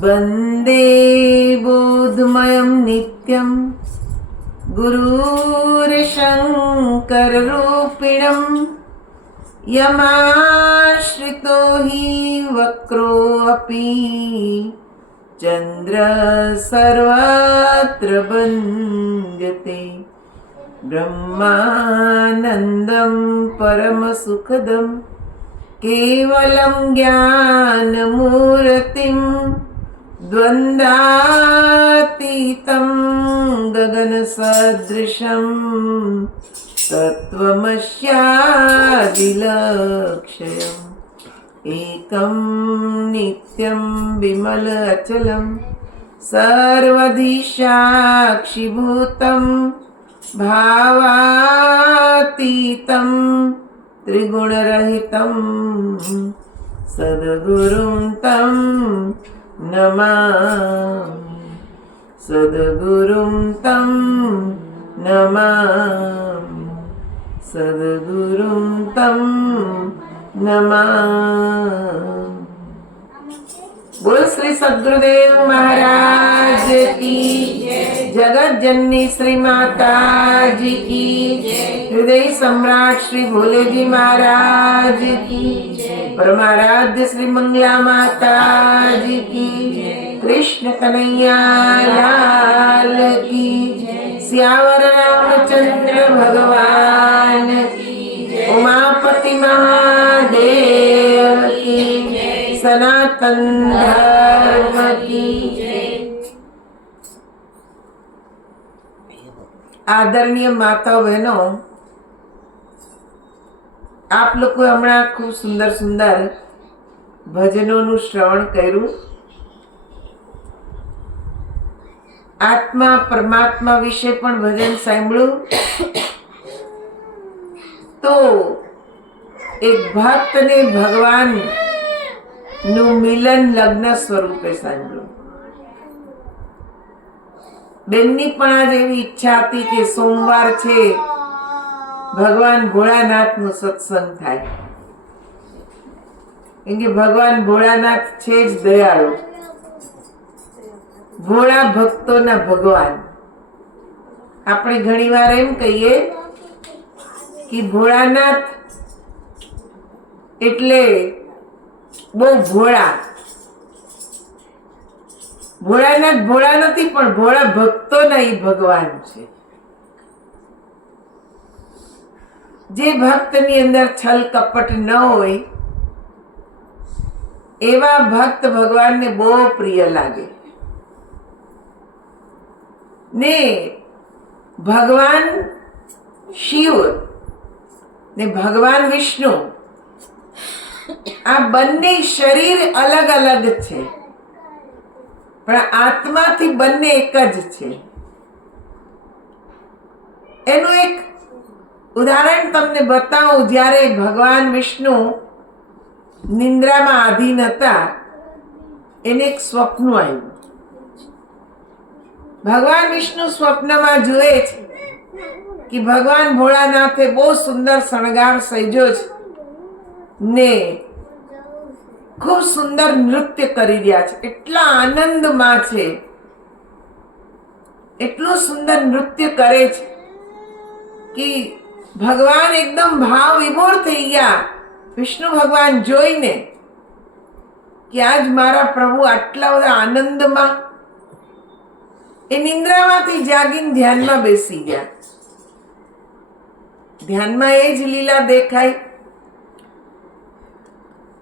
वन्दे बोधमयं नित्यं गुरुर्शङ्कररूपिणं यमाश्रितो हि वक्रोऽपि चन्द्र सर्वत्र वन्द्यते ब्रह्मानन्दं परमसुखदं केवलं ज्ञानमूर्तिं द्वन्द्वातीतं गगनसदृशं तत्त्वमस्यादिलक्ष्यम् एकं नित्यं विमल अचलं सर्वधि साक्षिभूतं भावातीतं त्रिगुणरहितं सद्गुरुं तं नमामि सद्गुरुं तं नमामि सद्गुरुं तं नमामि। बोल श्री सद्गुरुदेव महाराज की जगत जननी श्री माता जी की हृदय सम्राट श्री भोले जी महाराज की परमाराध्य श्री मंगला माता जी की कृष्ण कन्हैया लाल की सियावर रामचंद्र भगवान की उमापति महादेव की सनातन धर्म की। आदरणीय माता बहनों, आप लोग हमણાં खूब सुंदर सुंदर भजनों श्रवण कर्યું। आत्मा परमात्मा विषे पण भजन सांभळ्યું। तो एक भक्त ने भगवान नु मिलन लग्न स्वरूपे सांभळ्યું। बेननी पण आज एवी इच्छा हती के सोमवार छे भगवान भोळानाथ नो सत्संग थाय, केम के भगवान भोळानाथ छे ज दयाळु, भोळा भक्तोना भगवान। આપણે ઘણીવાર એમ કહીએ कि भोळानाथ એટલે બહુ ભોળા। ભોળાનાથ ભોળા નથી પણ ભોળા ભક્તોના ઈ ભગવાન છે। જે ભક્તની અંદર છલ કપટ ન હોય એવા ભક્ત ભગવાનને બહુ પ્રિય લાગે ને ભગવાન શિવ ને ભગવાન વિષ્ણુ આ બંને શરીર અલગ અલગ છે પણ આત્માથી બંને એક જ છે। એનું એક ઉદાહરણ તમને બતાવું। જ્યારે ભગવાન વિષ્ણુ નિંદ્રામાં આધીન હતા, એને એક સ્વપ્ન આવ્યું। ભગવાન વિષ્ણુ સ્વપ્નમાં જુએ છે कि भगवान भोळानाथे बहुत सुंदर शणगार सज्यो छे ने खूब सुंदर नृत्य करी रह्या छे, एटला आनंदमां छे, एटલું सुंदर नृत्य करे छे कि भगवान एकदम भाव विभोर थई गया। विष्णु भगवान जोईने कि आज मारा प्रभु आटला बधा आनंदमां, ए निंद्रामांथी जागीने ध्यानमां बेसी गया। ध्यान में ए ज लीला देखाई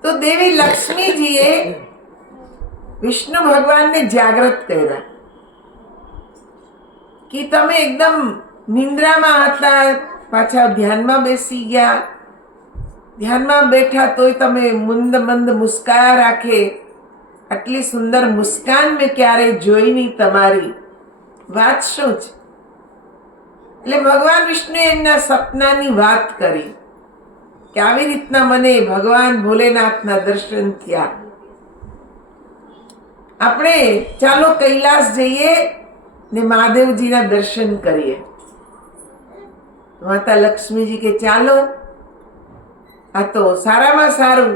तो देवी लक्ष्मी जीए विष्णु भगवान ने जागृत कर्या कि तमे एकदम निंद्रा में हता, पाछा ध्यान में बेसी गया। ध्यान में बैठा तो तमे मंद मंद मुस्काया राखे, आटली सुंदर मुस्कान में क्यारे जोई नहीं तमारी, वात शुं छे? એટલે ભગવાન વિષ્ણુએ એમના સપનાની વાત કરી કે આવી રીતના મને ભગવાન ભોલેનાથના દર્શન થયા। આપણે ચાલો કૈલાસ જઈએ ને મહાદેવજીના દર્શન કરીએ। માતા લક્ષ્મીજી કે ચાલો। આ તો સારામાં સારું.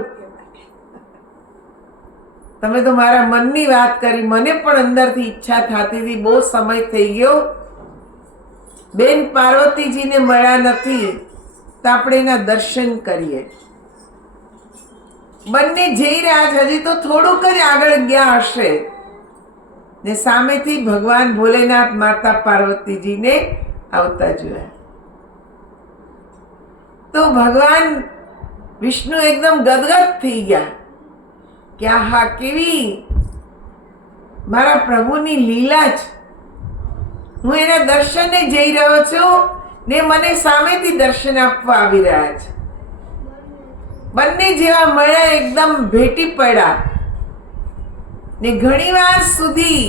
તમે તો મારા મનની વાત કરી. મને પણ અંદરથી ઈચ્છા થતી હતી, બહુ સમય થઈ ગયો બેન પાર્વતીજીને મળ્યા નથી, તો આપણે એના દર્શન કરીએ. બંને જઈ રહ્યા છે, હજી તો થોડુંક જ આગળ ગયા હશે ને સામેથી ભગવાન ભોલેનાથ માતા પાર્વતીજીને આવતા જોયા. તો ભગવાન વિષ્ણુ એકદમ ગદગદ થઈ ગયા કે આહા, કેવી મારા પ્રભુની લીલા છે. હું એના દર્શને જઈ રહ્યો છું ને મને સામેથી દર્શન આપવા આવી રહ્યા છે. બંને જેવા મળ્યા એકદમ ભેટી પડ્યા ને ઘણી વાર સુધી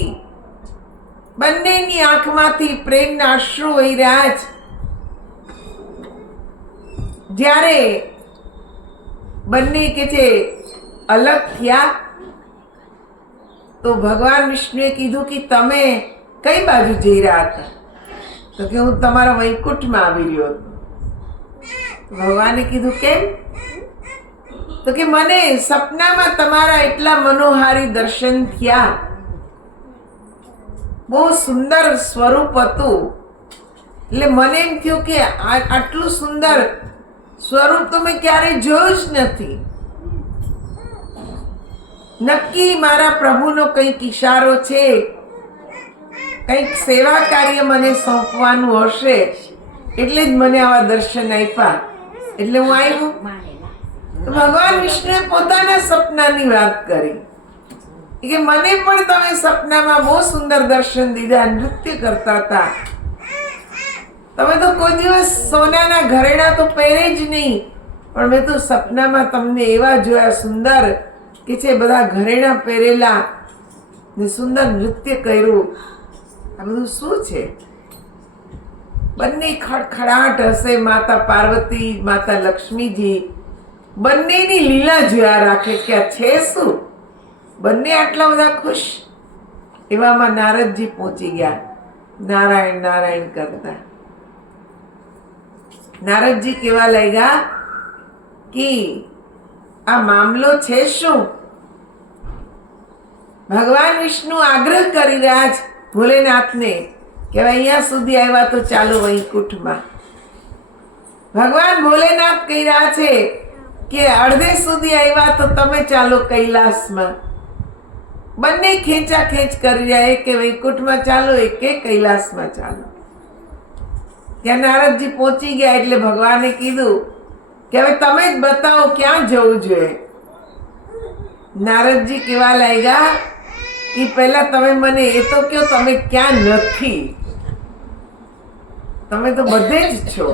બંનેની આંખમાંથી પ્રેમના અશ્રુ વહી રહ્યા છે. જ્યારે બંને કે છે અલગ થયા તો ભગવાન વિષ્ણુએ કીધું કે તમે કઈ બાજુ જઈ રહ્યા હતા? તો કે હું તમારા વૈકુંઠમાં આવી રહ્યો હતો. ભગવાને કીધું કેમ? તો કે મને સપનામાં તમારા એટલા મનોહારી દર્શન થયા, બહુ સુંદર સ્વરૂપ હતું. એટલે મને એમ થયું કે આટલું સુંદર સ્વરૂપ તો મેં ક્યારેય જોયું જ નથી. નક્કી મારા પ્રભુનો કંઈક ઈશારો છે, કંઈક સેવા કાર્ય મને સોંપવાનું હશે, એટલે જ મને આવા દર્શન આપ્યા. એટલે હું આવ્યું. ભગવાન વિષ્ણુએ પોતાના સપનાની વાત કરી કે મને પણ તમે સપનામાં બહુ સુંદર દર્શન દીધા, નૃત્ય કરતા હતા. તમે તો કોઈ દિવસ સોનાના ઘરેણા તો પહેરે જ નહીં, પણ મેં તો સપનામાં તમને એવા જોયા સુંદર કે છે બધા ઘરેણા પહેરેલા ને સુંદર નૃત્ય કર્યું. આ બધું શું છે? બંને ખડખડાટ હશે. માતા પાર્વતી, માતા લક્ષ્મીજી બંનેની લીલા જોયા રાખે કે આ છે શું? બંને આટલા બધા ખુશ. એવામાં નારદજી પહોંચી ગયા, નારાયણ નારાયણ કરતા. નારદજી કેવા લાગ્યા કે આ મામલો છે શું? ભગવાન વિષ્ણુ આગ્રહ કરી રહ્યા છે ભોલેનાથને કે અહીંયા સુધી આવ્યા તો ચાલો વૈકુંઠમાં. ભગવાન ભોલેનાથ કહી રહ્યા છે કે અડધે સુધી આવ્યા તો તમે ચાલો કૈલાસમાં. બંને ખેંચા ખેંચ કરી રહ્યા, એક વૈકુંઠમાં ચાલો, એક કૈલાસમાં ચાલો. ત્યાં નારદજી પહોંચી ગયા એટલે ભગવાને કીધું કે હવે તમે જ બતાવો ક્યાં જવું જોઈએ. નારદજી કેવા લાગ્યા કે પહેલા તમે મને એ તો કહો તમે ક્યાં નથી? તમે તો બધે જ છો.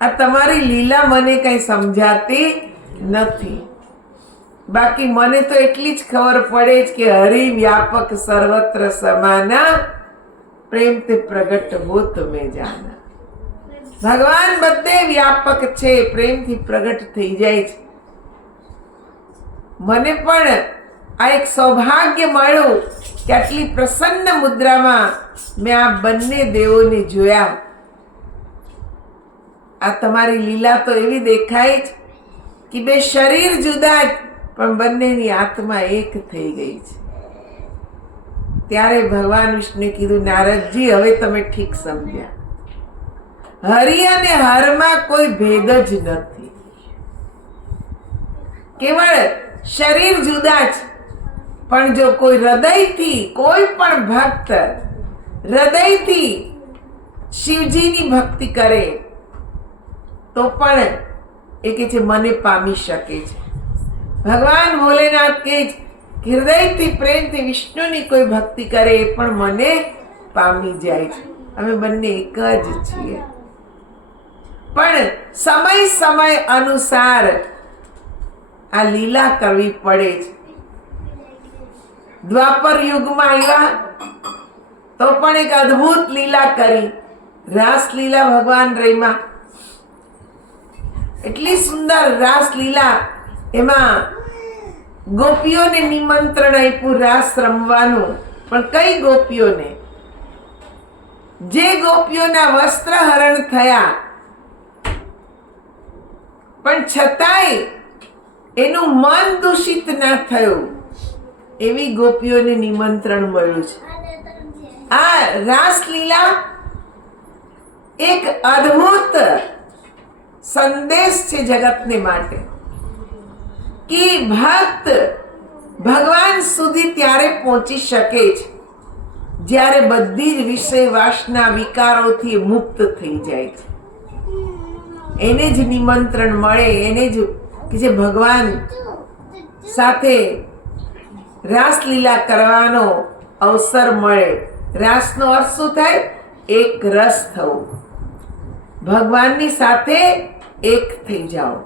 આ તમારી લીલા મને કઈ સમજાતી નથી. બાકી મને તો એટલી જ ખબર પડે છે કે હરિ વ્યાપક સર્વત્ર સમાના, પ્રેમ તે પ્રગટ હો તમે જાના. ભગવાન બધે વ્યાપક છે, પ્રેમથી પ્રગટ થઈ જાય છે. મને પણ આ એક સૌભાગ્ય મળ્યું કે આટલી પ્રસન્ન મુદ્રામાં મેં આ બંને દેવોને જોયા. આ તમારી લીલા તો એવી દેખાય છે કે બે શરીર જુદા જ પણ બંનેની આત્મા એક થઈ ગઈ છે. ત્યારે ભગવાન વિષ્ણુએ કીધું, નારદજી હવે તમે ઠીક સમજ્યા. હરિ અને હરમાં કોઈ ભેદ જ નથી. કેવળ શરીર જુદા છે, પણ જો કોઈ હૃદયથી, કોઈ પણ ભક્ત હૃદયથી શિવજીની ભક્તિ કરે તો પણ એ કે છે મને પામી શકે છે. ભગવાન ભોલેનાથ કહે છે કે હૃદયથી પ્રેમથી વિષ્ણુની કોઈ ભક્તિ કરે એ પણ મને પામી જાય છે. અમે બંને એક જ છીએ, પણ સમય સમય અનુસાર આ લીલા કરવી પડે છે. દ્વાપર યુગમાં આવ્યા તો પણ એક અદ્ભુત લીલા કરી, રાસલીલા ભગવાન રમ્યા. એટલી સુંદર રાસલીલા. એમાં ગોપીઓને નિમંત્રણ આપ્યું રાસ રમવાનું, પણ કઈ ગોપીઓને? જે ગોપીઓના વસ્ત્ર હરણ થયા પણ છતાંય એનું મન દૂષિત ના થયું એવી ગોપીઓને નિમંત્રણ મળ્યું છે. આ રાસલીલા એક અદ્ભુત સંદેશ છે જગતને માટે કે ભક્ત ભગવાન સુધી ત્યારે પહોંચી શકે છે જ્યારે બધી જ વિષય વાસના વિકારોથી મુક્ત થઈ જાય છે. એને જ નિમંત્રણ મળે, એને જ કે જે ભગવાન સાથે રાસલીલા કરવાનો અવસર મળે. રાસનો અર્થ શું થાય? એક રસ થવું, ભગવાનની સાથે એક થઈ જાઓ.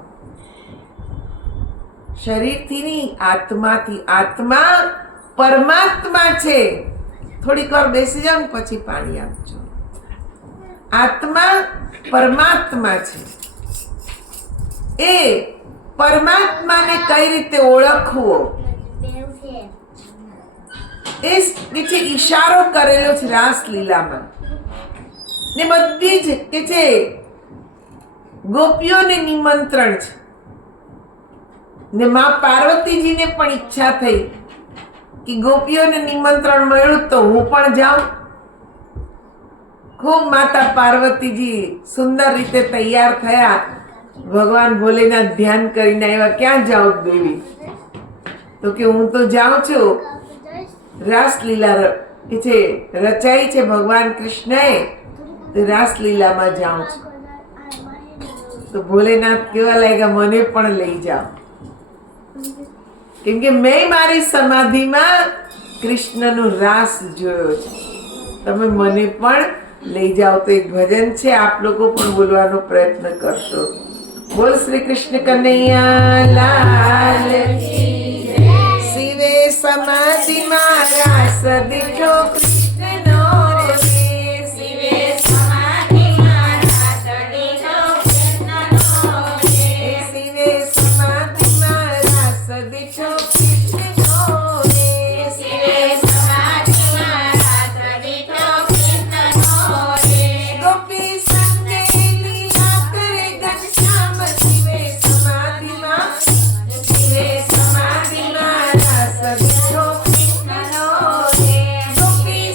શરીરથી નહીં, આત્માથી. આત્મા પરમાત્મા છે. થોડીક વાર બેસી જાઓ ને પછી પાણી આપજો. આત્મા પરમાત્મા છે. એ પરમાત્માને કઈ રીતે ઓળખવો એ નીચે ઈશારો કરેલો છે રાસલીલામાં. ને બધી જ કે છે ગોપીઓને નિમંત્રણ છે. ને માં પાર્વતીજીને પણ ઈચ્છા થઈ કે ગોપીઓને નિમંત્રણ મળ્યું તો હું પણ જાઉં. ખૂબ માતા પાર્વતીજી સુંદર રીતે તૈયાર થયા. ભગવાન ભોલેનાથ ધ્યાન કરીને આવ્યા, ક્યાં જાઓ દેવી? તો કે હું તો જાઉં છું, રાસલીલા કે છે રચાઈ છે ભગવાન કૃષ્ણએ, તો રાસલીલામાં જાઉં છું. તો ભોલેનાથ કેવા લાગ્યા, મને પણ લઈ જાઓ. કેમ કે મેં મારી સમાધિમાં કૃષ્ણનો રાસ જોયો છે, તમે મને પણ લઈ જાઓ. તો એક ભજન છે, આપ લોકો પણ બોલવાનો પ્રયત્ન કરશો. બોલ શ્રી કૃષ્ણ કનૈયા લાલ કી જય. શિવે સમાધિમાં રાસ દીઠો કૃષ્ણનો રે. શિવે સમાધિમાં રાસ દીઠો કૃષ્ણનો રે. શિવે સમાધિમાં રાસ દીઠો કૃષ્ણનો રે. શિવે સમાધિમાં રાસ દીઠો કૃષ્ણનો રે. ગોપી સંગે લીલા કરે ઘનશ્યામ. શિવે સમાધિમાં રાસ દીઠો કૃષ્ણનો રે. ગોપી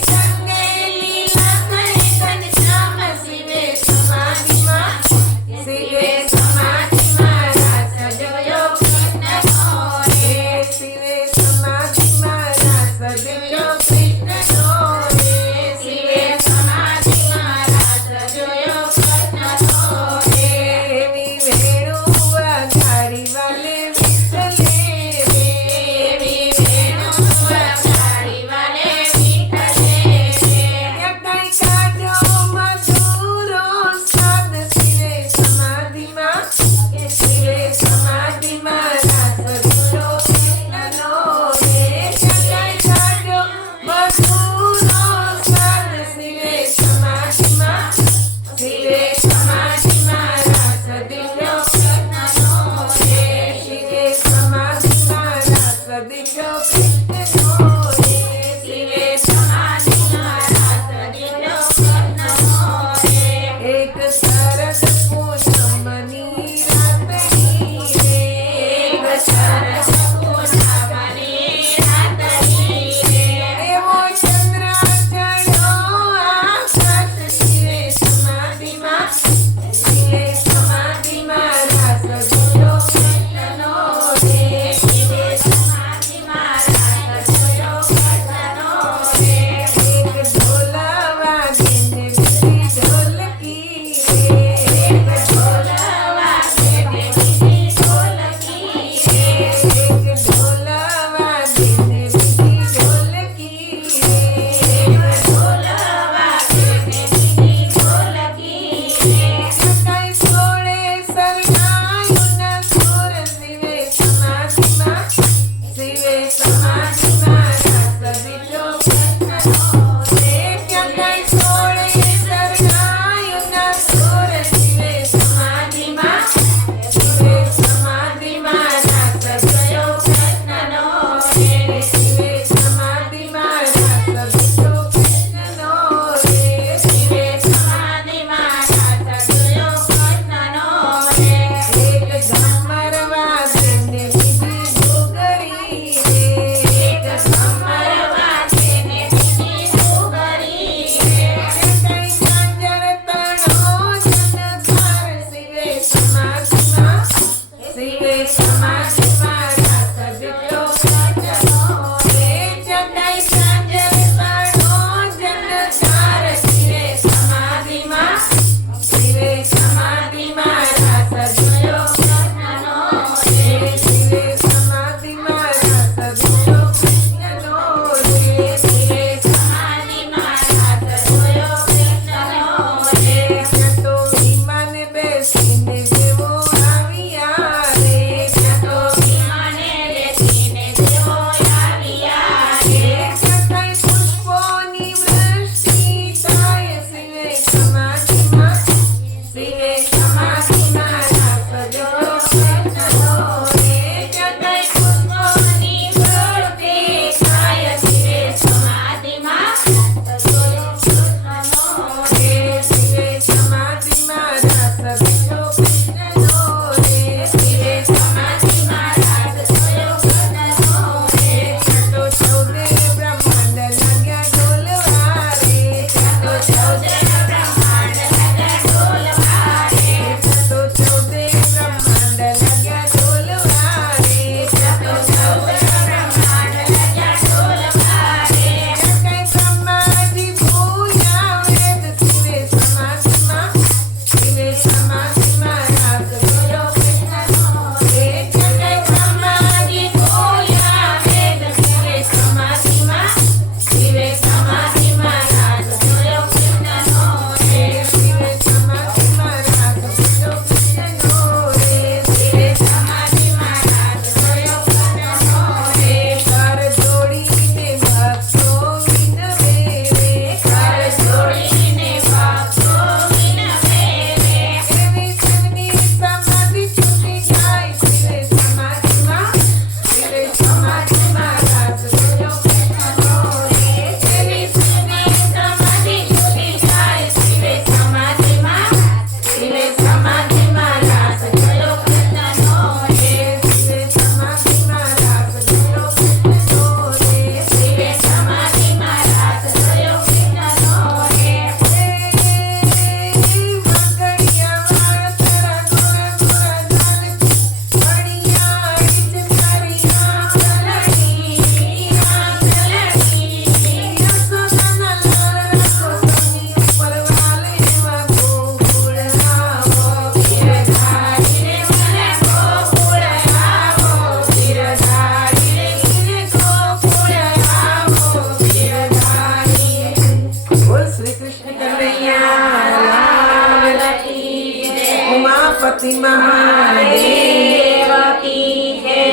ઉમાપતિ મહાદેવ કી જય।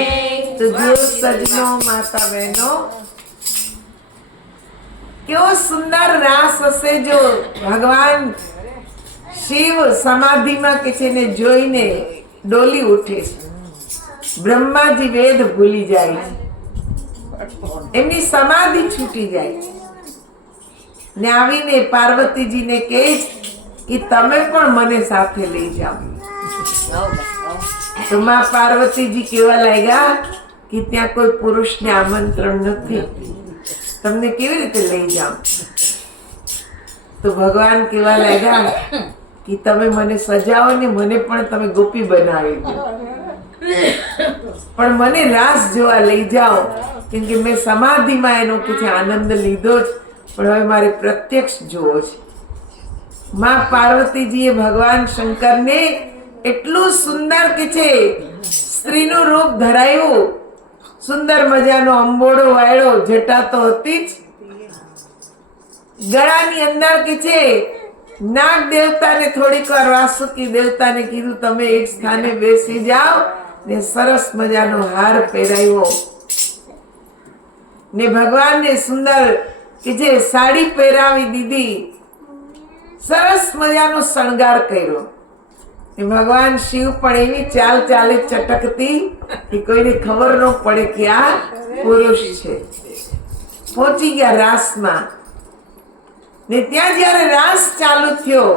તો જો સજનો માતા બહેનો કેવો સુંદર રાસ હશે જો ભગવાન શિવ સમાધિમાં કે છે ને જોઈને ડોલી ઉઠે છે, બ્રહ્માજી વેદ ભૂલી જાય છે, એમની સમાધિ છૂટી જાય છે ને આવીને પાર્વતીજીને કહે કે તમે પણ મને સાથે લઈ જાઓ। તો માં પાર્વતીજી કેવા લાગ્યા કે ત્યાં કોઈ પુરુષને આમંત્રણ નથી, તમને કેવી રીતે લઈ જાઉં? તો ભગવાન કેવા લાગ્યા કે તમે મને સજાવો ને મને પણ તમે ગોપી બનાવી દો, પણ મને રાસ જોવા લઈ જાઓ, કેમ કે મેં સમાધિમાં એનો કે છે આનંદ લીધો જ, પણ હવે મારે પ્રત્યક્ષ જોવો છે। માં પાર્વતીજીએ ભગવાન શંકરને એટલું સુંદર કે છે સ્ત્રીનું રૂપ ધરાયું, સુંદર મજાનો અંબોડો વાળ્યો, જટા તો હતી જ, ગળાની અંદર કે છે નાગ દેવતાને થોડીક વાર વાસુકી દેવતાને કીધું તમે એક સ્થાને બેસી જાઓ ને સરસ મજાનો હાર પહેરાવ્યો ને ભગવાનને સુંદર કે જે સાડી પહેરાવી દીધી, સરસ મજાનો શણગાર કર્યો ને ભગવાન શિવ પણ એવી ચાલ ચાલે ચટકતી કે કોઈને ખબર ન પડે કે આ પુરુષ છે। પહોંચી ગયા રાસમાં ને ત્યાં જ્યારે રાસ ચાલુ થયો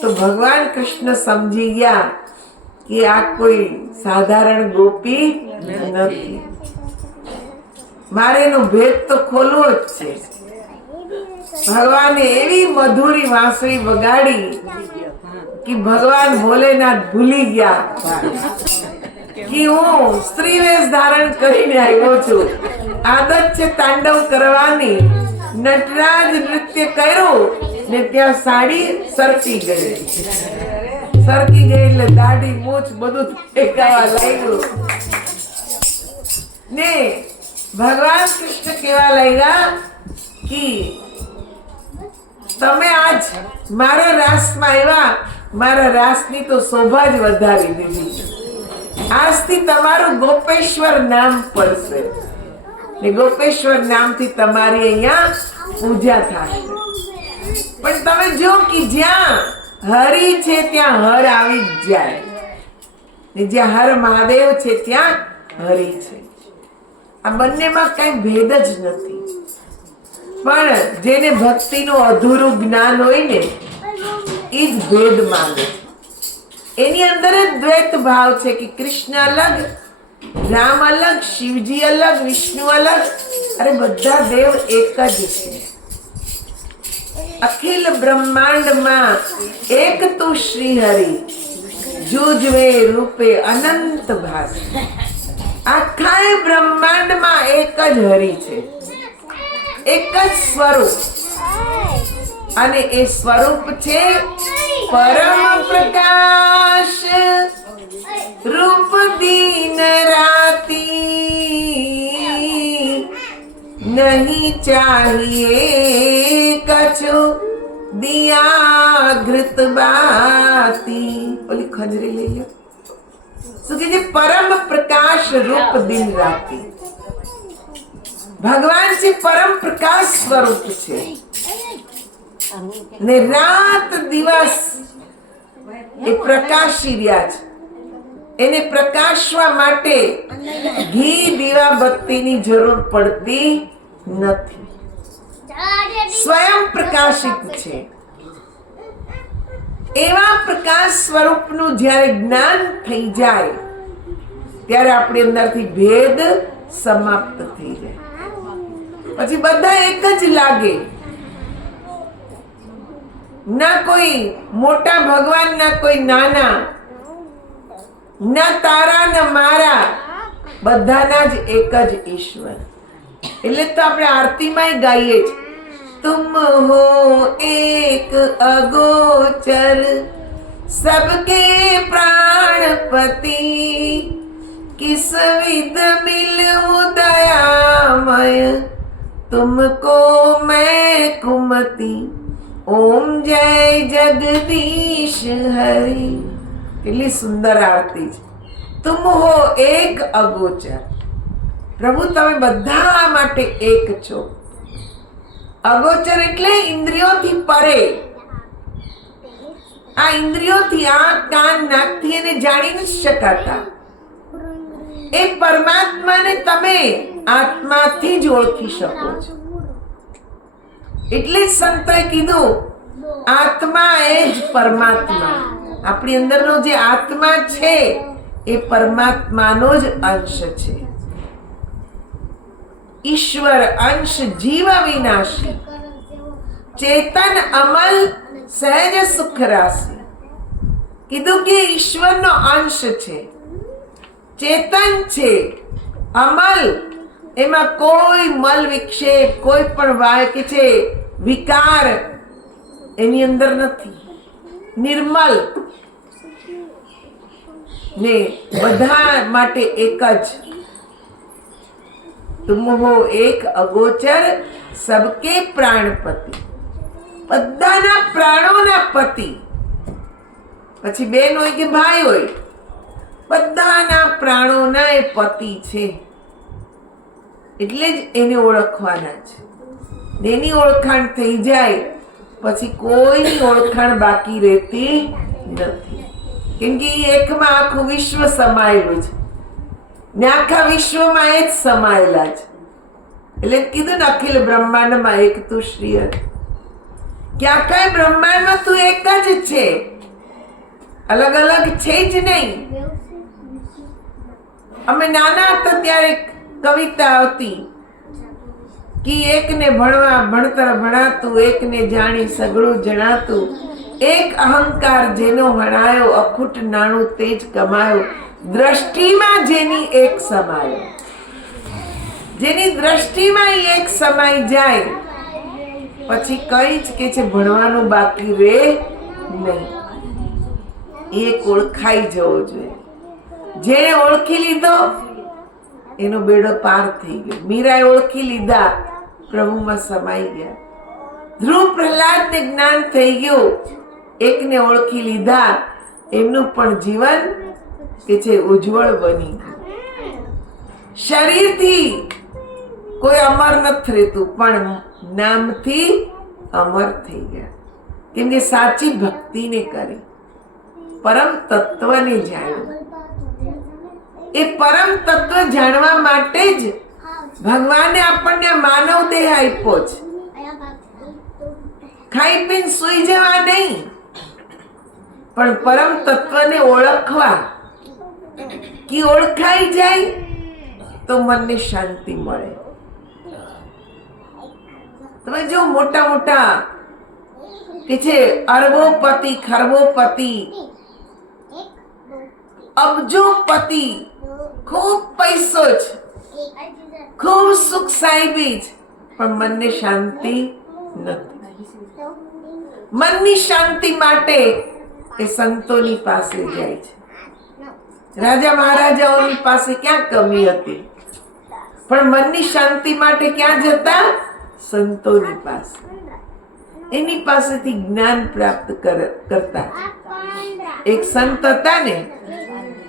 તો ભગવાન કૃષ્ણ સમજી ગયા કે આ કોઈ સાધારણ ગોપી નથી, મારે એનો ભેદ તો ખોલવો જ છે। ભગવાને એવી મધુરી વાંસળી વગાડી કે ભગવાન ભોલેનાથ ભૂલી ગયા કે હું સ્ત્રી વેશ ધારણ કરીને આવ્યો છું, આદત છે તાંડવ કરવાની। નટરાજ નૃત્ય કર્યું ને ત્યાં સાડી સરકી ગઈ એટલે દાઢી મૂછ બધું ફેંકાવા લાગ્યું ને ભગવાન કૃષ્ણ કેવા લાગ્યા કે તમે આજ મારા રાસમાં આવ્યા, મારા રાસની તો શોભા જ વધારી દીધી, આજથી તમારું ગોપેશ્વર નામ પડશે ને ગોપેશ્વર નામથી તમારી અહીંયા પૂજા થશે। પણ તમે જો કે જ્યાં હરિ છે ત્યાં હર આવી જ જાય ને જ્યાં હર મહાદેવ છે ત્યાં હરિ છે, આ બંનેમાં કઈ ભેદ જ નથી। પણ જેને ભક્તિનું અધૂરું જ્ઞાન હોય ને એ જ ભેદ માંગે છે, એની અંદર જ દ્વૈત ભાવ છે કે કૃષ્ણ અલગ, રામ અલગ, શિવજી અલગ, વિષ્ણુ અલગ, અરે બધા દેવ એક જ છે। અખિલ બ્રહ્માંડમાં એક તું શ્રી હરિ, જુજવે રૂપે અનંત ભાસ। આખા બ્રહ્માંડમાં એક જ હરિ છે, એક જ સ્વરૂપ, અને એ સ્વરૂપ છે પરમ પ્રકાશ રૂપ દીન રાતી, नहीं चाहिए कछु दिया घृत बाती। ઓલી ખંજરી લઈ લો, શું કે છે પરમ પ્રકાશ રૂપ દિન રાતી। ભગવાન છે પરમ પ્રકાશ સ્વરૂપ છે ને રાત દિવસ એ પ્રકાશી રહ્યા છે, એને પ્રકાશવા માટે ઘી દીવા બત્તીની જરૂર પડતી નથી, સ્વયં પ્રકાશિત છે। એવા પ્રકાશ સ્વરૂપનું જ્યારે જ્ઞાન થઈ જાય ત્યારે આપણી અંદરથી ભેદ સમાપ્ત થઈ જાય, પછી બધા એક જ લાગે, ના કોઈ મોટા ભગવાન ના કોઈ નાના, ના તારા ના મારા, બધાના જ એક જ ઈશ્વર। એટલે તો આપણે આરતીમાં ગાઈએ છીએ, तुम हो एक अगोचर सबके प्राणपति, किस विध मिलूं दयामय तुमको मैं कुमति। ओम जय जगदीश हरि। કેટલી સુંદર આરતી છે. તુમ હો એક અગોચર. પ્રભુ તમે બધા માટે એક છો. અગોચર એટલે ઇન્દ્રિયોથી પરે. આ ઇન્દ્રિયોથી, આંખ કાન નાકથી એને જાણી નથી શકાતા. એ પરમાત્માને તમે આત્માથી જ ઓળખી શકો છો. એટલે જ સંતોએ કીધું આત્મા એ જ પરમાત્મા. આપણી અંદરનો જે આત્મા છે એ પરમાત્માનો જ અંશ છે. ઈશ્વર અંશ જીવ વિનાશી, ચેતન અમલ સહેજ સુખ રાશિ. કીધું કે ઈશ્વરનો અંશ છે, ચેતન છે, અમલ, એમાં કોઈ મલ વિક્ષેપ, કોઈ પણ વાય કે છે વિકાર એની અંદર નથી. નિર્મલ ને બધા માટે એક જ. તુમ હો એક અગોચર સબકે પ્રાણપતિ. બધાના પ્રાણોના પતિ. પછી બેન હોય કે ભાઈ હોય, બધાના પ્રાણોના એ પતિ છે. એટલે જ એને ઓળખવાના છે. એની ઓળખાણ થઈ જાય પછી કોઈની ઓળખાણ બાકી રહેતી નથી. કેમ કે એકમાં આખું વિશ્વ સમાયેલું છે ને આખા વિશ્વમાં એ જ સમાયેલા છે. એટલે કીધું ને અખિલ બ્રહ્માંડમાં એક તું શ્રી હરિ. કે આખા બ્રહ્માંડમાં તું એક જ છે, અલગ અલગ છે જ નહીં. અમે નાના હતા ત્યારે કવિતા આવતી કે એકને ભણતર ભણાતું, એકને જાણી સગળું જણાતું, એક અહંકાર જેનો હણાયો, અખૂટ નાણું તેજ કમાયો, દ્રષ્ટિમાં જેની એક સમાયો. જેની દ્રષ્ટિમાં એક સમાઈ જાય પછી કઈ જ કે છે ભણવાનું બાકી રહે નહીં. એક ઓળખાઈ જવો જોઈએ. જેને ઓળખી લીધો એનો બેડો પાર થઈ ગયો. મીરાએ ઓળખી લીધા, પ્રભુમાં સમાઈ ગયા. ધ્રુવ પ્રહલાદને જ્ઞાન થઈ ગયું, એકને ઓળખી લીધા, એમનું પણ જીવન કે છે ઉજ્જવળ બની ગયું. શરીરથી કોઈ અમર નથી રહેતું, પણ નામથી અમર થઈ ગયા. કેમ કે સાચી ભક્તિને કરી, પરમ તત્વને જાણ્યું. એ પરમ તત્વ જાણવા માટે જ ભગવાને આપણને માનવ દેહ આપ્યો છે. ખાઈ પીને સુઈ જવા નહીં, પણ પરમ તત્વને ઓળખવા. કે ઓળખાઈ જાય તો મનને શાંતિ મળે. તમે જો મોટા મોટા કે છે અરબોપતિ, ખરબોપતિ, અબજોપતિ, ખૂબ પૈસો છે, ખૂબ સુખ સાહેબી છે, પણ મનને શાંતિ નથી. મનની શાંતિ માટે એ સંતોની પાસે જાય છે. રાજા મહારાજાઓની પાસે ક્યાં કમી હતી, પણ મનની શાંતિ માટે ક્યાં જતા? સંતોની પાસે. એની પાસેથી જ્ઞાન પ્રાપ્ત કરતા. એક સંત હતા ને,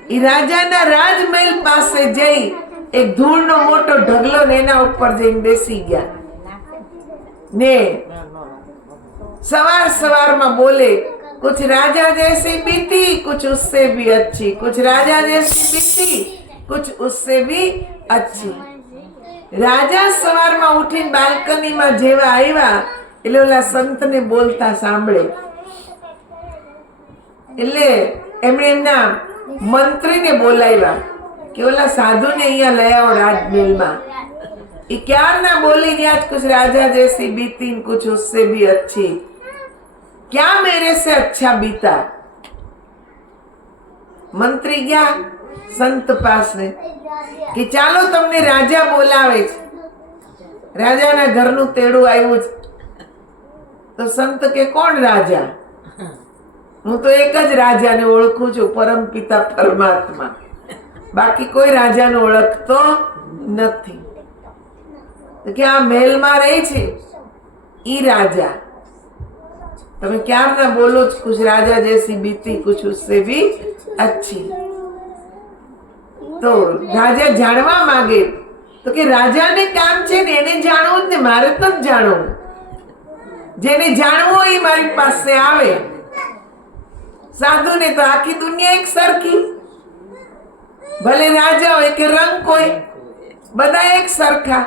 એ રાજાના રાજમહેલ પાસે જઈ એક ધૂળનો મોટો ઢગલો ને એના ઉપર જઈને બેસી ગયા ને સવાર સવારમાં બોલે, कुछ राजा जैसी बीती, कुछ उससे भी अच्छी, कुछ राजा जैसी बीती, कुछ उससे भी अच्छी. રાજા સવારમાં ઉઠીને બાલ્કનીમાં જેવા આવ્યા એટલે ઓલા સંતને બોલતા સાંભળે. એટલે એમણે એમના મંત્રીને બોલાવ્યા કે ઓલા સાધુને અહીંયા લઈ આવો રાજમહેલમાં. એ ક્યારના બોલી ગયા, कुछ राजा जैसी बीती, कुछ उससे भी अच्छी, क्या मेरे से अच्छा बीता. મંત્રી ગયા સંત પાસે કે ચાલો તમને રાજા બોલાવે છે. રાજાના ઘરનું તેડું આવ્યું છે. તો સંત કે કોણ રાજા? હું તો એક જ રાજાને ઓળખું છું, પરમ પિતા પરમાત્મા. બાકી કોઈ રાજાને ઓળખતો નથી. કે આ મહેલમાં રહે છે ઈ રાજા. તમે ક્યારના બોલો જ કુછ રાજા જૈસી બીતી કુછ ઉસસે ભી अच्छी. તો રાજા જાણવા માંગે તો કે રાજાને કામ છે ને એને જાણવું જ ને, મારે તો જ જાણવું. જેને જાણવું હોય એ મારી પાસે આવે. સાધુને તો આખી દુનિયા એક સરખી, ભલે રાજા હોય કે રંક હોય, બધા એક સરખા.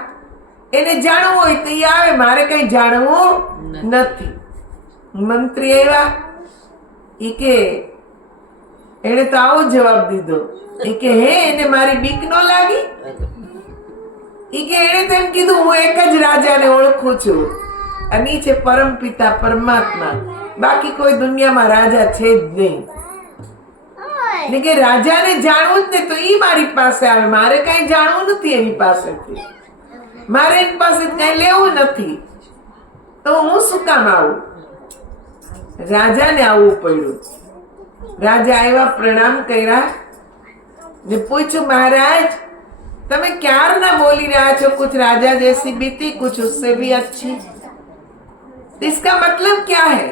એને જાણવું હોય તો એ આવે, મારે કઈ જાણવું નથી. મંત્રી આવ્યા, ઈ કે એને તો આવો જવાબ દીધો. ઈ કે હે એને મારી બીક નો લાગી? ઈ કે એને તો એમ કીધું હું એક જ રાજાને ઓળખું છું, અને ઈ છે પરમ પિતા પરમાત્મા, બાકી કોઈ દુનિયામાં રાજા છે જ નહીં. એટલે કે રાજાને જાણવું જ ને તો ઈ મારી પાસે આવે, મારે કઈ જાણવું નથી એની પાસેથી, મારે એની પાસે કઈ લેવું નથી, તો હું શું કામ આવું? રાજાને આવવું પડ્યું. રાજા આવ્યા, પ્રણામ કર્યા ને પૂછ્યું, મહારાજ તમે ક્યારના બોલી રહ્યા છો कुछ राजा जैसी बीती कुछ उससे भी अच्छी, इसका मतलब क्या है?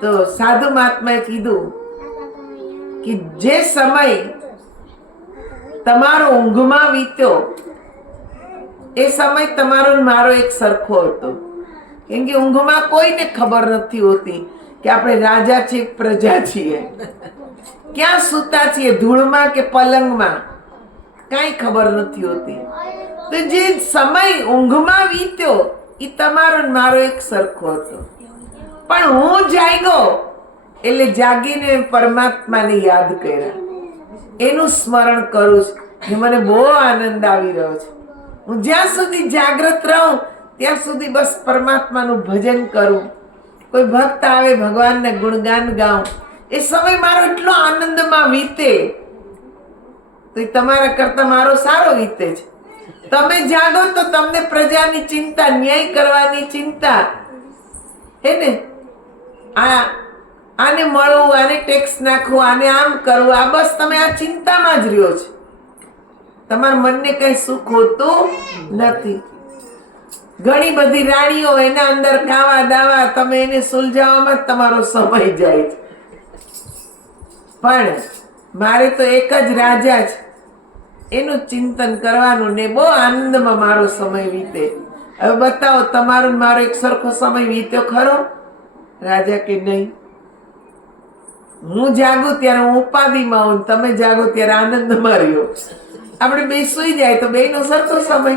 तो साधु महात्माए કીધું કે જે સમય તમારો ઊંઘમાં વીત્યો એ સમય તમારો ને મારો એક સરખો હતો. કેમ કે ઊંઘમાં કોઈને ખબર નથી હોતી કે આપણે રાજા છીએ પ્રજા છીએ, ક્યાં સૂતા છીએ, ધૂળમાં કે પલંગમાં, કાંઈ ખબર નથી હોતી. તો જે સમય ઊંઘમાં વીત્યો એ તમારો ને મારો એક સરખો હતો. પણ હું જાગ્યો એટલે જાગીને પરમાત્માને યાદ કર્યા, એનું સ્મરણ કરું છું, ને મને બહુ આનંદ આવી રહ્યો છે. હું જ્યાં સુધી જાગ્રત રહું ત્યાં સુધી બસ પરમાત્માનું ભજન કરું. કોઈ ભક્ત આવે ભગવાનને ગુણગાન ગાઉં, એ સમય મારો એટલો આનંદમાં વીતે, તો એ તમારા કરતા મારો સારો વીતે છે. તમે જાગો તો તમને પ્રજાની ચિંતા, ન્યાય કરવાની ચિંતા હે ને, આને મળવું, આને ટેક્સ નાખવું, આને આમ કરવું, આ બસ તમે આ ચિંતામાં જ રહ્યો છે. તમારા મનને કઈ સુખ હોતું નથી. ઘણી બધી રાણીઓ, એના અંદર કાવા દાવા, તમે એને સુલઝાવવામાં જ તમારો સમય જાય છે. પણ મારે તો એક જ રાજા છે, એનું ચિંતન કરવાનું ને બહુ આનંદમાં મારો સમય વીતે. હવે બતાવો તમારો ને મારો એક સરખો સમય વીત્યો ખરો? રાજા કે નહીં. હું જાગું ત્યારે હું ઉપાધિમાં હોઉં, તમે જાગો ત્યારે આનંદમાં રહ્યો. આપણે બે સુઈ જાય તો બેનો સરખો સમય.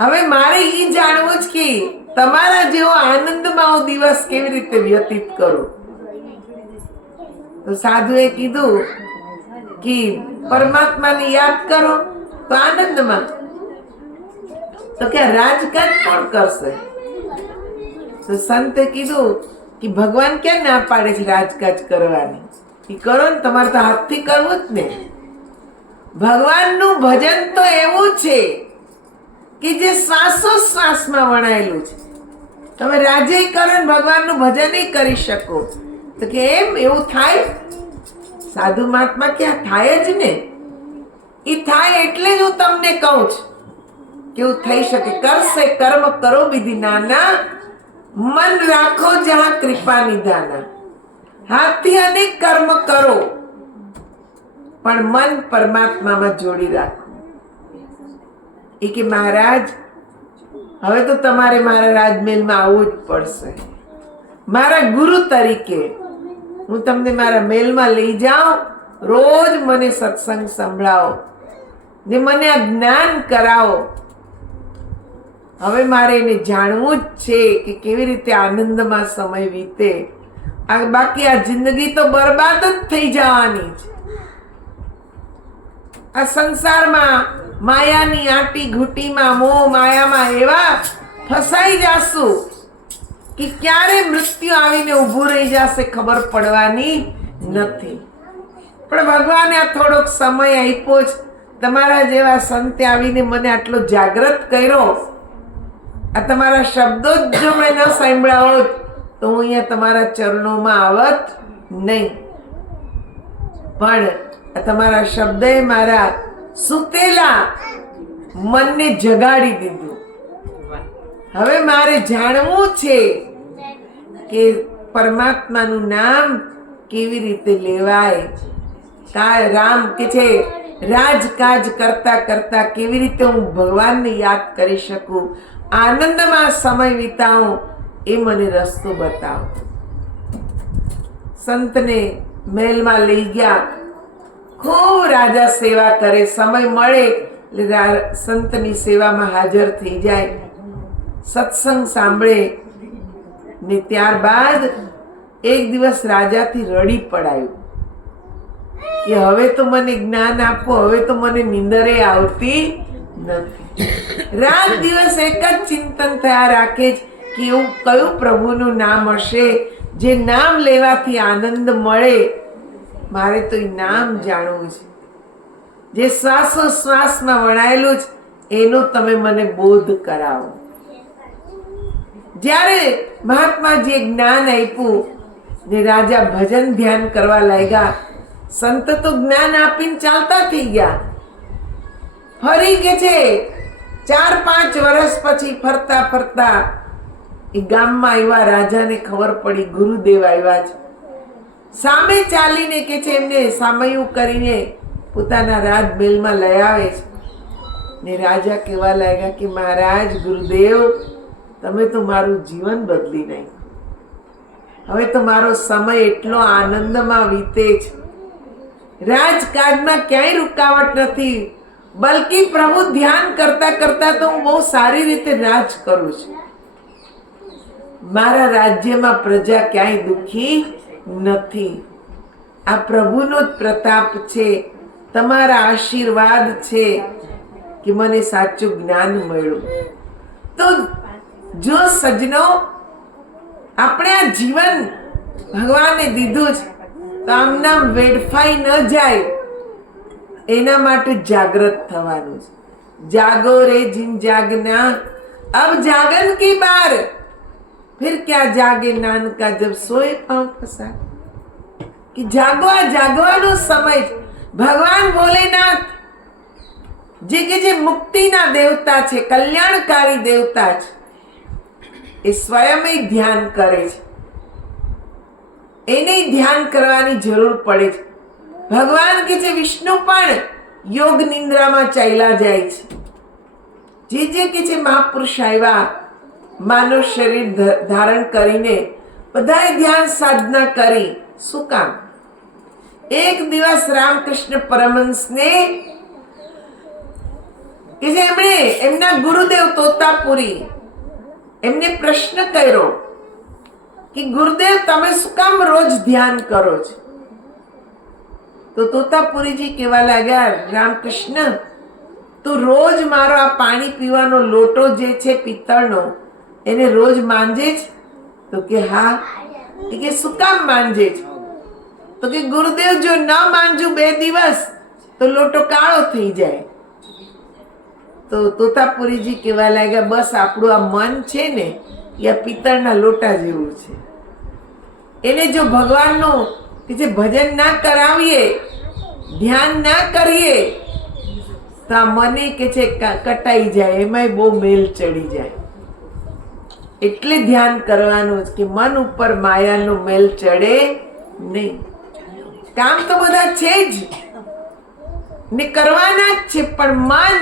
હવે મારે ઈ જાણવું જ કે તમારા જેવો આનંદમાં હું દિવસ કેવી રીતે વ્યતીત કરું. તો સાધુએ કીધું કે પરમાત્માને યાદ કરો તો આનંદમાં. તો કે રાજકાજ કોણ કરશે? તો સંતે કીધું કે ભગવાન ક્યાં ના પાડે છે રાજકાજ કરવાની? એ કરો ને, તમારે તો હાથથી કરવું જ ને. ભગવાનનું ભજન તો એવું છે કે જે શ્વાસોશ્વાસમાં વણાયેલું છે. તમે રાજ્ય કરો ને ભગવાનનું ભજન કરી શકો. તો કે એમ એવું થાય? સાધુ મહાત્મા ક્યાં થાય જ ને. એ થાય એટલે જ હું તમને કહું છું કે એવું થઈ શકે. કરશે કર્મ કરો વિધિ નાના, મન રાખો જહાં કૃપા નિધાના. હાથથી અનેક કર્મ કરો પણ મન પરમાત્મામાં જોડી રાખો. એ કે મહારાજ હવે તો તમારે મારા રાજમહેલમાં આવવું જ પડશે. મારા ગુરુ તરીકે હું તમને મારા મહેલમાં લઈ જાઉં, રોજ મને સત્સંગ સંભળાવો ને મને આ જ્ઞાન કરાવો. હવે મારે એને જાણવું જ છે કે કેવી રીતે આનંદમાં સમય વીતે. બાકી આ જિંદગી તો બરબાદ જ થઈ જવાની છે. આ સંસારમાં માયાની આટી ઘૂંટીમાં, મોહ માયામાં એવા ફસાઈ જાશું કે ક્યારે મૃત્યુ આવીને ઊભું રહી જશે ખબર પડવાની નથી. પણ ભગવાને આ થોડોક સમય આપ્યો જ. તમારા જેવા સંતે આવીને મને આટલો જાગૃત કર્યો. આ તમારા શબ્દો જ જો મેં ન સાંભળ્યા હોત તો હું અહીંયા તમારા ચરણોમાં આવત નહીં. પણ તમારા શબ્દે મારા સુતેલા મનને જગાડી દીધું. હવે મારે જાણવું છે કે પરમાત્માનું નામ કેવી રીતે લેવાય। રામ કે છે રાજકાજ કરતા કરતા કેવી રીતે હું ભગવાનને યાદ કરી શકું, આનંદમાં સમય વિતાવું, એ મને રસ્તો બતાવો। સંતને મહેલમાં લઈ ગયા, ખૂબ રાજા સેવા કરે, સમય મળે એટલે સંતની સેવામાં હાજર થઈ જાય, સત્સંગ સાંભળે ને ત્યારબાદ એક દિવસ રાજાથી રડી પડાયું કે હવે તો મને જ્ઞાન આપો, હવે તો મને નીંદરે આવતી નથી। રાત દિવસ એક જ ચિંતન થયા રાખે છે કે એવું કયું પ્રભુનું નામ હશે જે નામ લેવાથી આનંદ મળે, મારે તો એ નામ જાણવું છે, જે શ્વાસોશ્વાસમાં વણાયેલું છે એનો તમે મને બોધ કરાવો। જ્યારે મહાત્માજીએ જ્ઞાન આપ્યું ને રાજા ભજન ધ્યાન કરવા લાગ્યા, સંત તો જ્ઞાન આપીને ચાલતા થઈ ગયા। ફરી કે છે 4-5 વર્ષ પછી ફરતા ફરતા એ ગામમાં આવ્યા, રાજાને ખબર પડી ગુરુદેવ આવ્યા છે, સામે ચાલીને કે છે એમને સામયું કરીને પોતાના રાજમહેલમાં લઈ આવે છે ને રાજા કહેવા લાગ્યા કે મહારાજ ગુરુદેવ, તમે તો મારું જીવન બદલી નાખ્યું, હવે તો મારો સમય એટલો આનંદમાં વીતે છે, રાજકાજમાં ક્યાંય રૂકાવટ નથી, બલકી પ્રભુ ધ્યાન કરતા કરતા તો હું બહુ સારી રીતે રાજ કરું છું, મારા રાજ્યમાં પ્રજા ક્યાંય દુખી નથી, આ પ્રભુનો જ પ્રતાપ છે, તમારા આશીર્વાદ છે કે મને સાચું જ્ઞાન મળ્યું। તો જો સજ્જનો આપણે આ જીવન ભગવાને દીધું છે તો આમનામ વેડફાઈ ન જાય એના માટે જાગૃત થવાનું છે। જાગો રે જીન જાગના, અબ જાગન की बार, फिर क्या जागे नानका जब सोए पांव पसार, कि जागो, आ जागવાનો સમય। ભગવાન ભોલેનાથ જે મુક્તિના દેવતા છે, કલ્યાણકારી દેવતા છે, એ સ્વયં ધ્યાન કરે છે, એને ધ્યાન કરવાની જરૂર પડે છે। ભગવાન કે છે વિષ્ણુ પણ યોગ નિંદ્રામાં ચાલ્યા જાય છે। જે કે છે મહાપુરુષ આવ્યા, માનવ શરીર ધારણ કરીને બધાએ ધ્યાન સાધના કરી, શું કામ? એક દિવસ રામકૃષ્ણ પરમહંસને કે જે એમણે એમના ગુરુદેવ તોતાપુરી એમને પ્રશ્ન કર્યો કે ગુરુદેવ તમે શું કામ રોજ ધ્યાન કરો છો? તો તોતાપુરીજી કહેવા લાગ્યા, રામકૃષ્ણ તું રોજ મારો આ પાણી પીવાનો લોટો જે છે પિત્તળનો, એને રોજ માંજે છે? તો કે હા। કે શું કામ માંજે છે? તો કે ગુરુદેવ જો ન માંજુ 2 દિવસ તો લોટો કાળો થઈ જાય। તો તોતાપુરીજી કહેવા લાગ્યા, બસ આપણું આ મન છે ને એ આ પિત્તળના લોટા જેવું છે, એને જો ભગવાનનું કે જે ભજન ના કરાવીએ, ધ્યાન ના કરીએ તો આ મને કે છે કટાઈ જાય, એમાંય બહુ મેલ ચડી જાય। એટલે ધ્યાન કરવાનું કે મન ઉપર માયાનો મેલ ચડે નહીં। કામ તો બધા છે જ ને કરવાના જ છે, પણ મન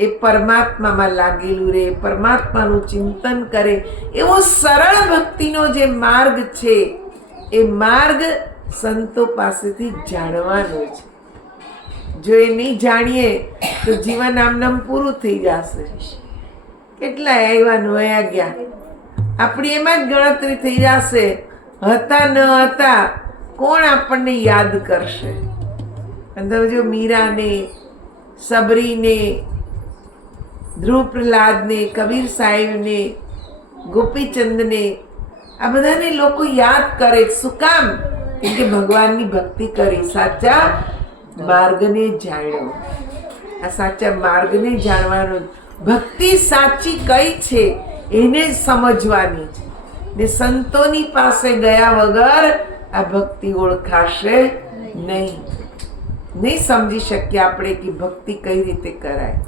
એ પરમાત્મામાં લાગેલું રહે, પરમાત્માનું ચિંતન કરે। એવો સરળ ભક્તિનો જે માર્ગ છે એ માર્ગ સંતો પાસેથી જાણવાનો છે। જો એ નહીં જાણીએ તો જીવન આમનામ પૂરું થઈ જશે। કેટલા આવ્યા નોયા ગયા, આપણી એમાં જ ગણતરી થઈ જશે, હતા ન હતા કોણ આપણને યાદ કરશે? અને તમે જો મીરાને, સબરીને, ધ્રુવ પ્રહલાદને, કબીર સાહેબને, ગોપીચંદને, આ બધાને લોકો યાદ કરે, શું કામ? કેમ કે ભગવાનની ભક્તિ કરી, સાચા માર્ગને જાણ્યો। આ સાચા માર્ગને જાણવાનો, ભક્તિ સાચી કઈ છે એને સમજવાની છે ને સંતોની પાસે ગયા વગર આ ભક્તિ ઓળખાશે નહીં। નહીં સમજી શકીએ આપણે કે ભક્તિ કઈ રીતે કરાય।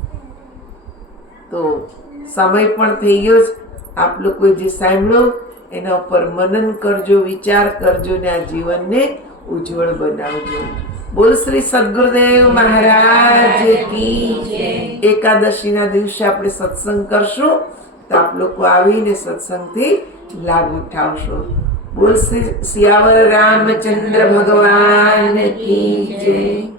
તો સમય પણ થઈ ગયો છે. આપ લોકોએ જે સાંભળ્યું એના ઉપર મનન કરજો, વિચાર કરજો ને આ જીવનને ઉજ્જવળ બનાવજો. બોલ શ્રી સદગુરુદેવ મહારાજ કી જય. એકાદશીના દિવસે આપણે સત્સંગ કરશું તો આપ લોકો આવીને સત્સંગથી લાભ ઉઠાવશો. બોલ શ્રી સિયાવર રામચંદ્ર ભગવાન કી જય.